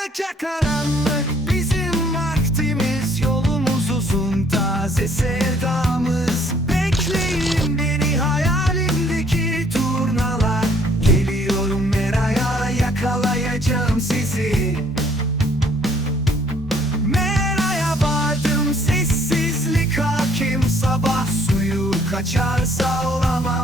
Yalaca karanlık bizim vaktimiz. Yolumuz uzun taze sevdamız. Bekleyin beni hayalimdeki turnalar. Geliyorum Mera'ya yakalayacağım sizi. Mera'ya vardım sessizlik hakim. Sabah suyu kaçar olan